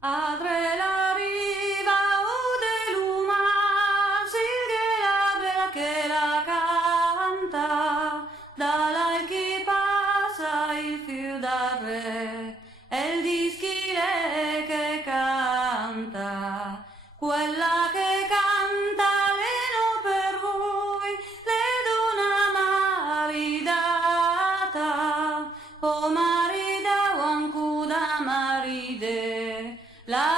Adre la riva o de luma, sigue la bella che la canta, dalla chi passa il fiu da re, e il dischile che canta, quella che canta le no per voi, le dona maridata, o marida o ancuda maride, la